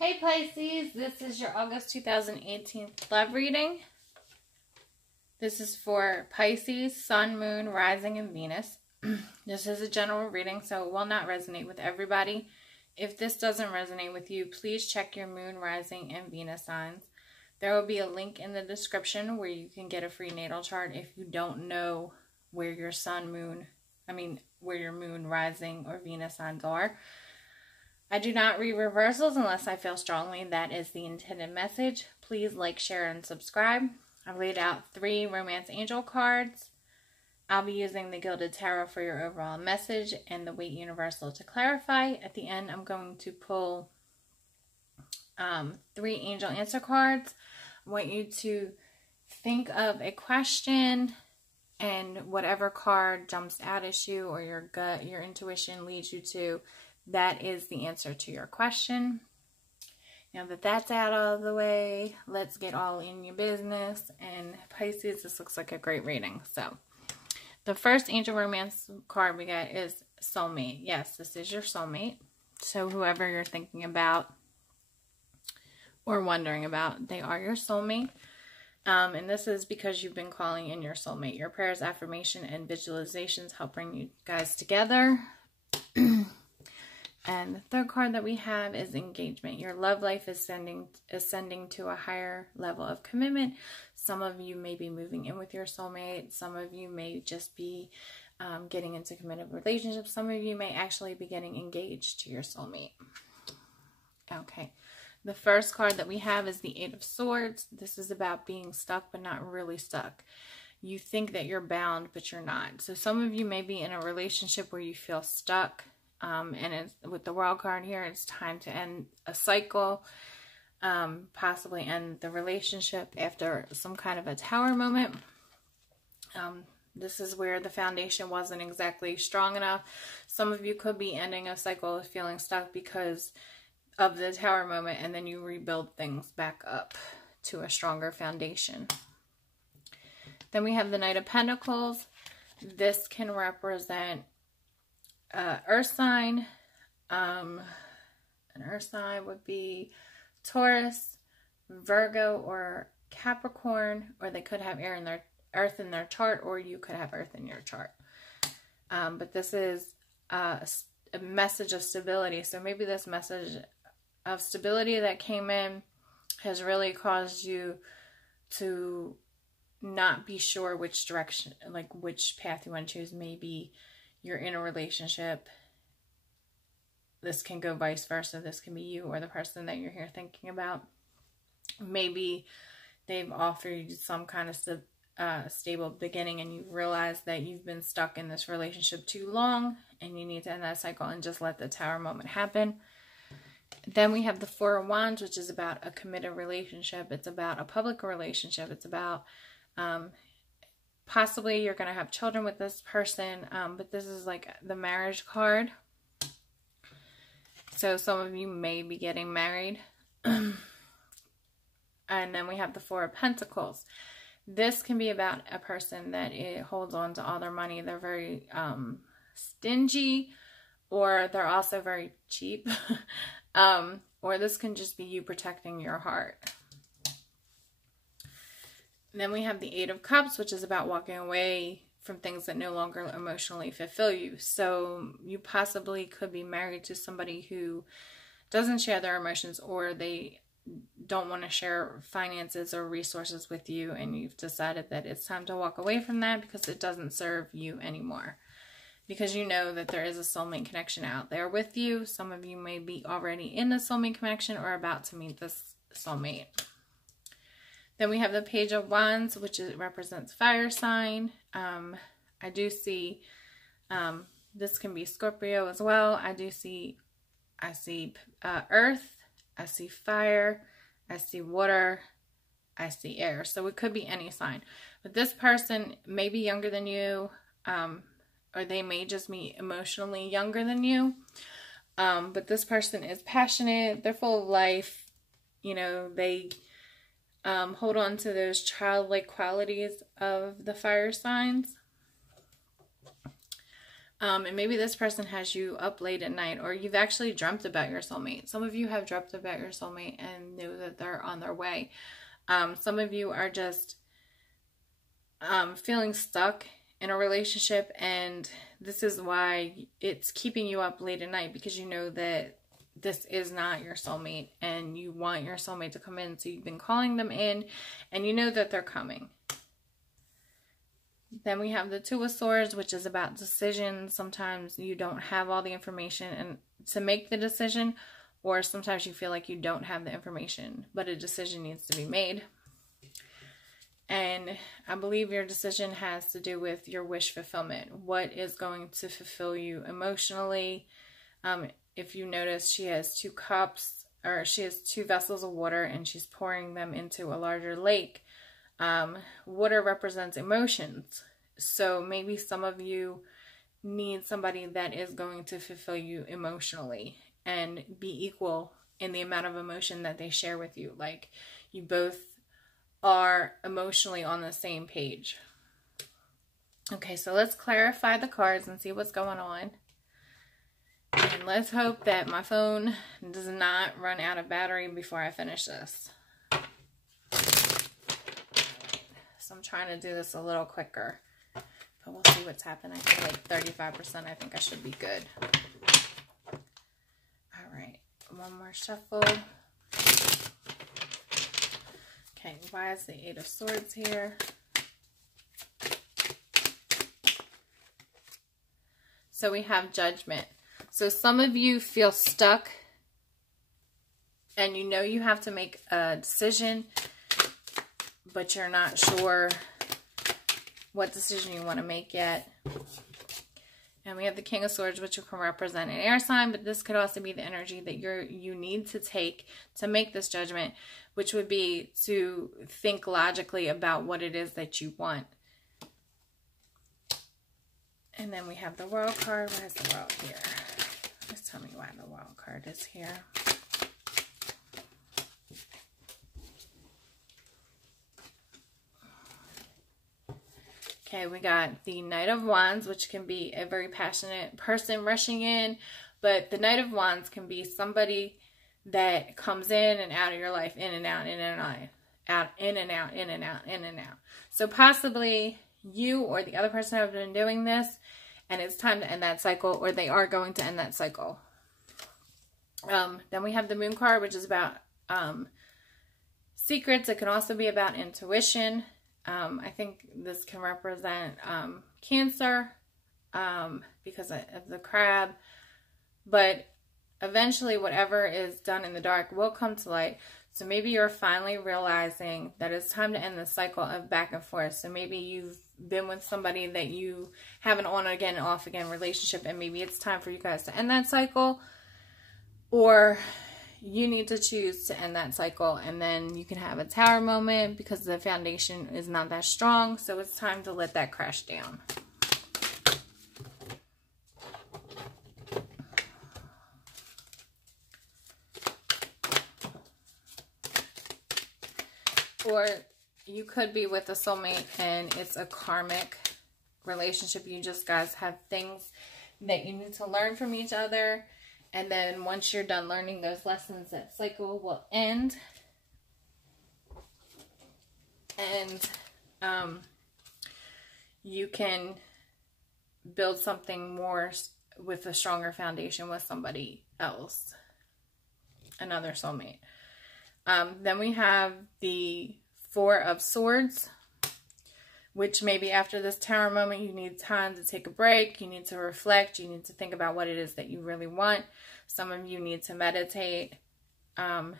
Hey Pisces, this is your August 2018 love reading. This is for Pisces, Sun, Moon, Rising, and Venus. This is a general reading, so it will not resonate with everybody. If this doesn't resonate with you, please check your Moon, Rising, and Venus signs. There will be a link in the description where you can get a free natal chart if you don't know where your Sun, where your Moon, Rising, or Venus signs are. I do not read reversals unless I feel strongly that is the intended message. Please like, share, and subscribe. I've laid out 3 romance angel cards. I'll be using the Gilded Tarot for your overall message and the Weight Universal to clarify. At the end, I'm going to pull 3 angel answer cards. I want you to think of a question, and whatever card jumps out at you or your gut, your intuition leads you to, that is the answer to your question. Now that that's out of the way, let's get all in your business. And Pisces, this looks like a great reading. So, the first angel romance card we get is Soulmate. Yes, this is your soulmate. So, whoever you're thinking about or wondering about, they are your soulmate. And this is because you've been calling in your soulmate. Your prayers, affirmation, and visualizations help bring you guys together. And the third card that we have is engagement. Your love life is ascending to a higher level of commitment. Some of you may be moving in with your soulmate. Some of you may just be getting into committed relationships. Some of you may actually be getting engaged to your soulmate. Okay. The first card that we have is the 8 of Swords. This is about being stuck but not really stuck. You think that you're bound, but you're not. So some of you may be in a relationship where you feel stuck. And with the World card here, it's time to end a cycle, possibly end the relationship after some kind of a tower moment. This is where the foundation wasn't exactly strong enough. Some of you could be ending a cycle of feeling stuck because of the tower moment, and then you rebuild things back up to a stronger foundation. Then we have the Knight of Pentacles. This can represent earth sign. An earth sign would be Taurus, Virgo, or Capricorn, or they could have earth in their chart, or you could have earth in your chart. But this is a message of stability. So maybe this message of stability that came in has really caused you to not be sure which direction, like which path you want to choose. Maybe you're in a relationship. This can go vice versa. This can be you or the person that you're here thinking about. Maybe they've offered you some kind of stable beginning, and you realize that you've been stuck in this relationship too long and you need to end that cycle and just let the tower moment happen. Then we have the 4 of Wands, which is about a committed relationship. It's about a public relationship. It's about possibly you're going to have children with this person, but this is like the marriage card. So some of you may be getting married. And then we have the 4 of Pentacles. This can be about a person that holds on to all their money. They're very stingy, or they're also very cheap. Or this can just be you protecting your heart. And then we have the 8 of Cups, which is about walking away from things that no longer emotionally fulfill you. So you possibly could be married to somebody who doesn't share their emotions, or they don't want to share finances or resources with you, and you've decided that it's time to walk away from that because it doesn't serve you anymore. Because you know that there is a soulmate connection out there with you. Some of you may be already in a soulmate connection or about to meet this soulmate. Then we have the Page of Wands, which represents fire sign. I do see, this can be Scorpio as well. I see earth, I see fire, I see water, I see air. So it could be any sign. But this person may be younger than you, or they may just be emotionally younger than you. But this person is passionate. They're full of life. You know, they hold on to those childlike qualities of the fire signs. And maybe this person has you up late at night, or you've actually dreamt about your soulmate. Some of you have dreamt about your soulmate and knew that they're on their way. Some of you are just feeling stuck in a relationship, and this is why it's keeping you up late at night, because you know that this is not your soulmate and you want your soulmate to come in. So you've been calling them in and you know that they're coming. Then we have the Two of Swords, which is about decisions. Sometimes you don't have all the information and to make the decision, or sometimes you feel like you don't have the information, but a decision needs to be made. And I believe your decision has to do with your wish fulfillment. What is going to fulfill you emotionally? If you notice, she has 2 cups, or she has 2 vessels of water, and she's pouring them into a larger lake. Water represents emotions. So maybe some of you need somebody that is going to fulfill you emotionally and be equal in the amount of emotion that they share with you. Like you both are emotionally on the same page. Okay, so let's clarify the cards and see what's going on. And let's hope that my phone does not run out of battery before I finish this. So I'm trying to do this a little quicker, but we'll see what's happening. I feel like 35%, I think I should be good. All right, one more shuffle. Okay, why is the 8 of Swords here? So we have Judgment. So some of you feel stuck and you know you have to make a decision, but you're not sure what decision you want to make yet. And we have the King of Swords, which can represent an air sign, but this could also be the energy that you need to take to make this judgment, which would be to think logically about what it is that you want. And then we have the World card. Where's the World here? Just tell me why the World card is here. Okay, we got the Knight of Wands, which can be a very passionate person rushing in, but the Knight of Wands can be somebody that comes in and out of your life, in and out, in and out, in and out, in and out, in and out. So possibly you or the other person have been doing this, and it's time to end that cycle, or they are going to end that cycle. Then we have the Moon card, which is about secrets. It can also be about intuition. I think this can represent Cancer because of the crab. But eventually whatever is done in the dark will come to light. So maybe you're finally realizing that it's time to end the cycle of back and forth. So maybe you've been with somebody that you have an on again, off again relationship, and maybe it's time for you guys to end that cycle. Or you need to choose to end that cycle, and then you can have a tower moment because the foundation is not that strong. So it's time to let that crash down. Or you could be with a soulmate and it's a karmic relationship. You just guys have things that you need to learn from each other. And then once you're done learning those lessons, that cycle will end. And you can build something more with a stronger foundation with somebody else, another soulmate. Then we have the Four of Swords, which maybe after this tower moment, you need time to take a break. You need to reflect. You need to think about what it is that you really want. Some of you need to meditate. And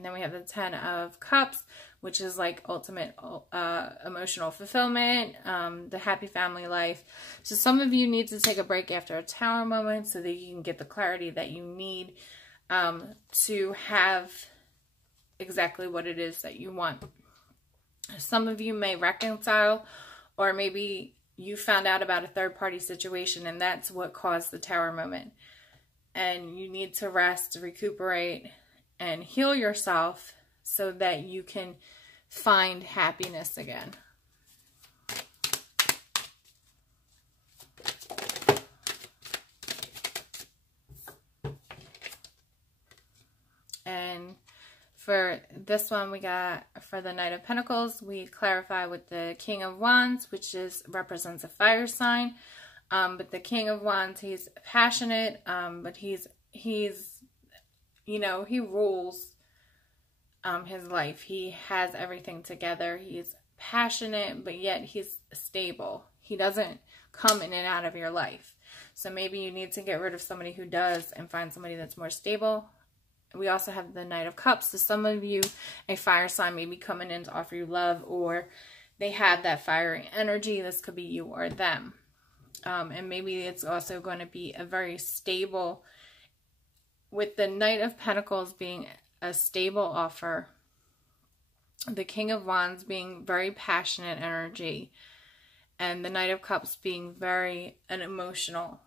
then we have the 10 of Cups, which is like ultimate emotional fulfillment, the happy family life. So some of you need to take a break after a tower moment so that you can get the clarity that you need to have exactly what it is that you want. Some of you may reconcile, or maybe you found out about a third-party situation and that's what caused the tower moment. And you need to rest, recuperate, and heal yourself so that you can find happiness again. for this one, we got for the Knight of Pentacles, we clarify with the King of Wands, which represents a fire sign. But the King of Wands, he's passionate, but he's you know, he rules his life. He has everything together. He's passionate, but yet he's stable. He doesn't come in and out of your life. So maybe you need to get rid of somebody who does and find somebody that's more stable. We also have the Knight of Cups. So some of you, a fire sign may be coming in to offer you love, or they have that fiery energy. This could be you or them. And maybe it's also going to be a very stable, with the Knight of Pentacles being a stable offer, the King of Wands being very passionate energy, and the Knight of Cups being very an emotionally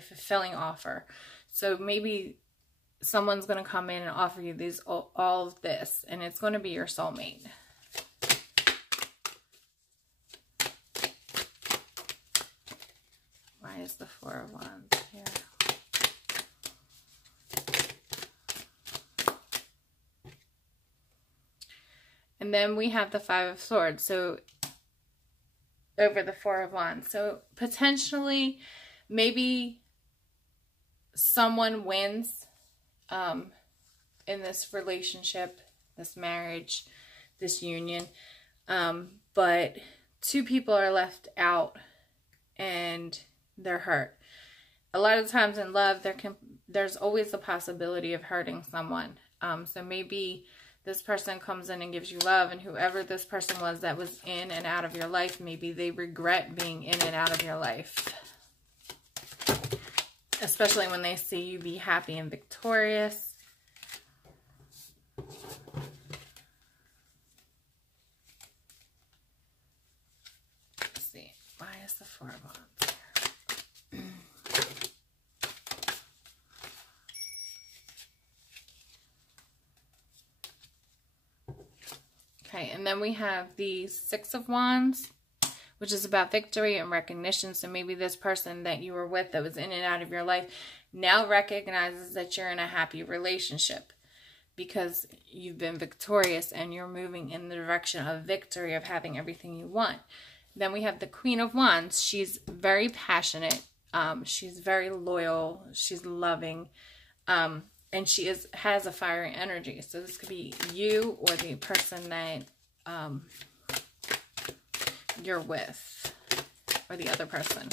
fulfilling offer. So maybe someone's going to come in and offer you all of this, and it's going to be your soulmate. Why is the Four of Wands here? And then we have the Five of Swords. So over the Four of Wands. So potentially, maybe someone wins in this relationship, this marriage, this union. But two people are left out and they're hurt. A lot of times in love, there's always the possibility of hurting someone. So maybe this person comes in and gives you love, and whoever this person was that was in and out of your life, maybe they regret being in and out of your life. Especially when they see you be happy and victorious. Let's see. Why is the Four of Wands here? Okay, and then we have the Six of Wands, which is about victory and recognition. So maybe this person that you were with that was in and out of your life now recognizes that you're in a happy relationship because you've been victorious and you're moving in the direction of victory, of having everything you want. Then we have the Queen of Wands. She's very passionate. She's very loyal. She's loving. And she has a fiery energy. So this could be you or the person that you're with, or the other person.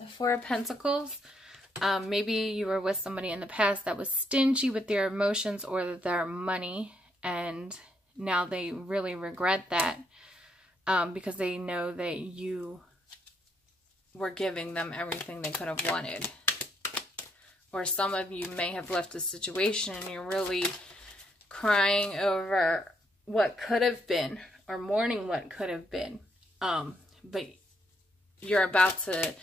The Four of Pentacles. Maybe you were with somebody in the past that was stingy with their emotions or their money, and now they really regret that because they know that you were giving them everything they could have wanted. Or some of you may have left a situation and you're really crying over what could have been, or mourning what could have been. But you're about to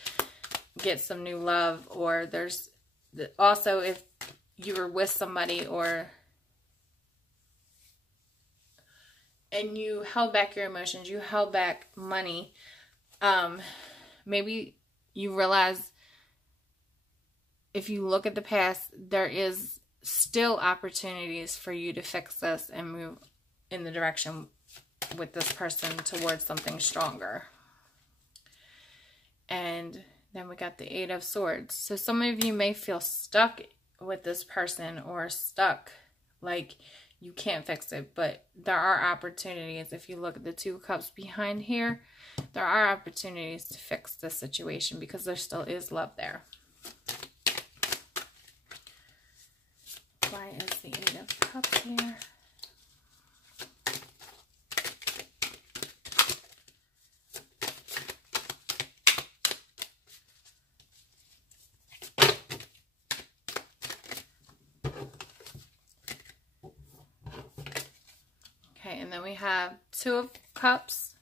get some new love, or there's also, if you were with somebody and you held back your emotions, you held back money, maybe you realize if you look at the past, there is still opportunities for you to fix this and move in the direction with this person towards something stronger. And then we got the Eight of Swords. So some of you may feel stuck with this person, or stuck like you can't fix it, but there are opportunities. If you look at the Two of Cups behind here, there are opportunities to fix this situation because there still is love there. Why is the Eight of Cups here? Okay, and then we have Two of Cups,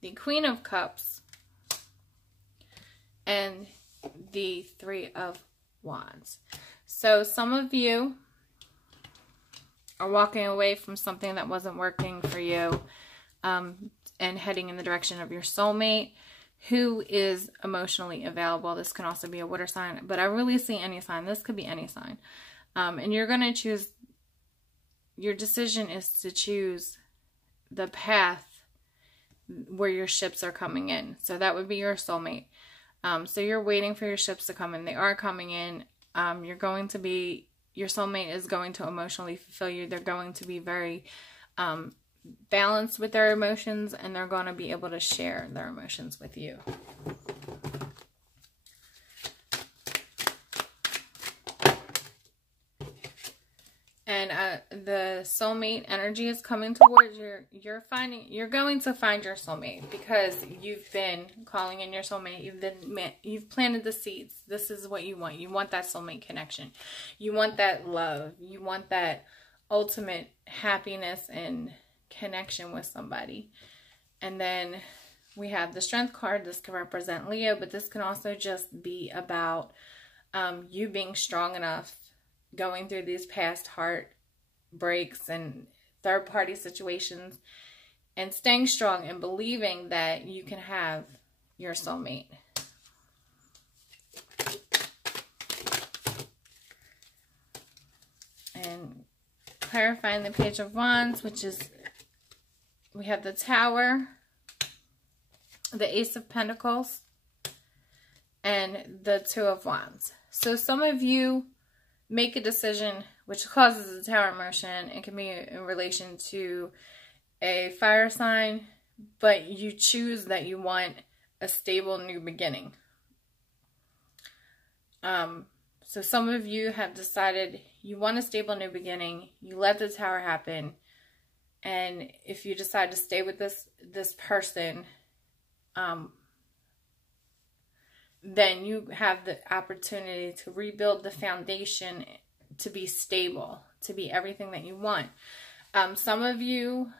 the Queen of Cups, and the Three of Wands. So some of you are walking away from something that wasn't working for you, and heading in the direction of your soulmate. who is emotionally available. This can also be a water sign, but I really see any sign. This could be any sign. And you're going to choose, your decision is to choose the path where your ships are coming in. So that would be your soulmate. So you're waiting for your ships to come in. They are coming in. Your soulmate is going to emotionally fulfill you. They're going to be very balanced with their emotions, and they're going to be able to share their emotions with you. And the soulmate energy is coming towards you. You're going to find your soulmate because you've been calling in your soulmate. You've planted the seeds. This is what you want. You want that soulmate connection. You want that love. You want that ultimate happiness and connection with somebody. And then we have the Strength card. This can represent Leo, but this can also just be about you being strong enough, going through these past heartbreaks and third-party situations, and staying strong and believing that you can have your soulmate. And clarifying the Page of Wands, which is, we have the Tower, the Ace of Pentacles, and the Two of Wands. So some of you make a decision which causes a tower motion. It can be in relation to a fire sign, but you choose that you want a stable new beginning. So some of you have decided you want a stable new beginning. You let the tower happen, and if you decide to stay with this person, then you have the opportunity to rebuild the foundation to be stable, to be everything that you want. Some of you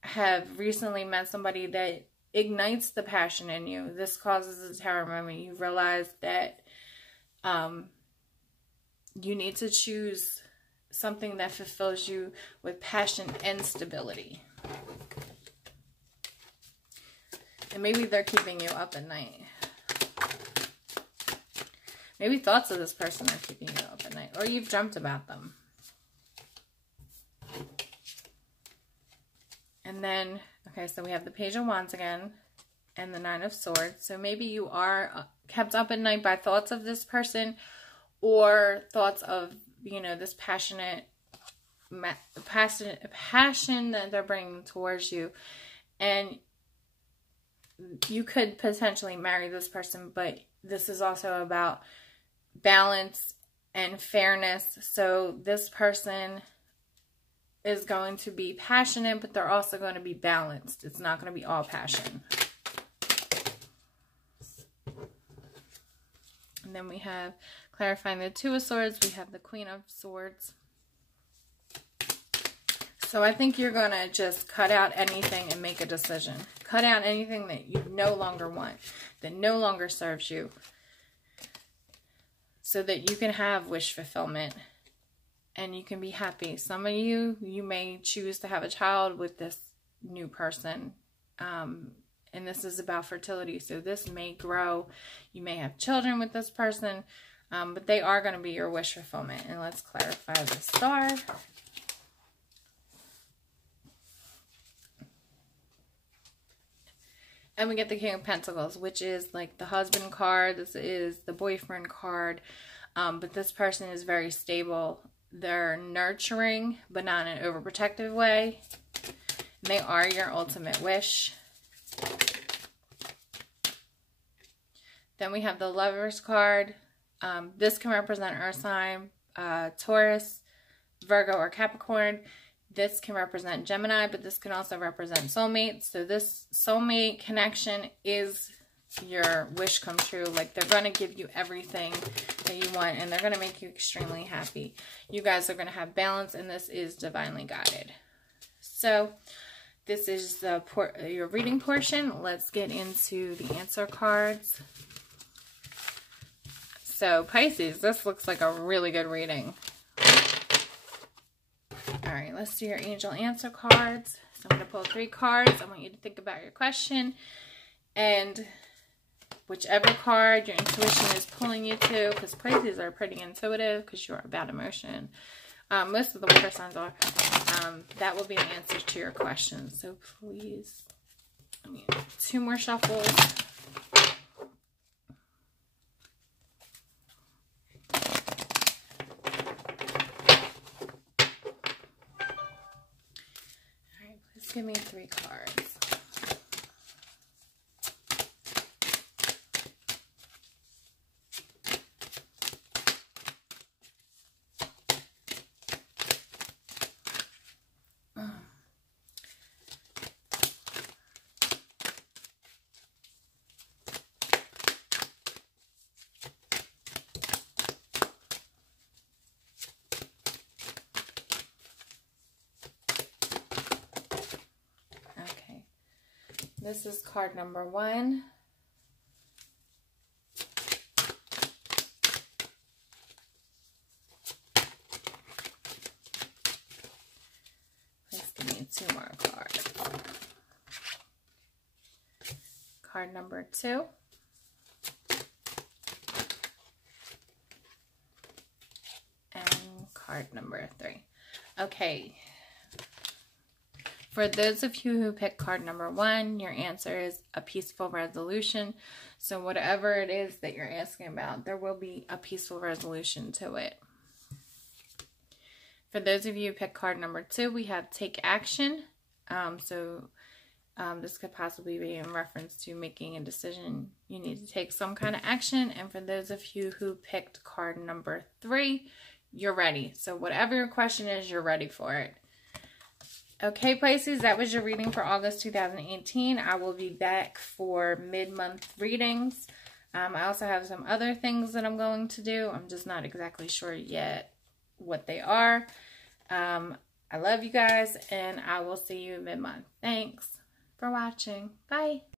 have recently met somebody that ignites the passion in you. This causes a tower moment. You realize that you need to choose something that fulfills you with passion and stability. And maybe they're keeping you up at night. Maybe thoughts of this person are keeping you up at night, or you've dreamt about them. And then, okay, so we have the Page of Wands again, and the Nine of Swords. So maybe you are kept up at night by thoughts of this person, or thoughts of, you know, this passion that they're bringing towards you. And you could potentially marry this person, but this is also about balance and fairness. So this person is going to be passionate, but they're also going to be balanced. It's not going to be all passion. And then we have, clarifying the Two of Swords, we have the Queen of Swords. So I think you're going to just cut out anything and make a decision. Cut out anything that you no longer want, that no longer serves you, so that you can have wish fulfillment and you can be happy. Some of you may choose to have a child with this new person. And this is about fertility. So this may grow. You may have children with this person, but they are going to be your wish fulfillment. And let's clarify the Star. And we get the King of Pentacles, which is like the husband card. This is the boyfriend card. But this person is very stable. They're nurturing, but not in an overprotective way. And they are your ultimate wish. Then we have the Lovers card. This can represent Earth sign, Taurus, Virgo, or Capricorn. This can represent Gemini, but this can also represent soulmates. So this soulmate connection is your wish come true. Like, they're going to give you everything that you want, and they're going to make you extremely happy. You guys are going to have balance, and this is divinely guided. So this is your reading portion. Let's get into the answer cards. So Pisces, this looks like a really good reading. All right, let's do your angel answer cards. So I'm going to pull 3 cards. I want you to think about your question and whichever card your intuition is pulling you to, because Pisces are pretty intuitive because you're about emotion. Most of the water signs are. That will be the answer to your questions. So please, I need 2 more shuffles. Alright, please give me 3 cards. This is card number 1. Please give me 2 more cards. Card number 2. And card number 3. Okay. For those of you who picked card number 1, your answer is a peaceful resolution. So whatever it is that you're asking about, there will be a peaceful resolution to it. For those of you who picked card number 2, we have take action. This could possibly be in reference to making a decision. You need to take some kind of action. And for those of you who picked card number 3, you're ready. So whatever your question is, you're ready for it. Okay, Pisces, that was your reading for August 2018. I will be back for mid-month readings. I also have some other things that I'm going to do. I'm just not exactly sure yet what they are. I love you guys, and I will see you mid-month. Thanks for watching. Bye.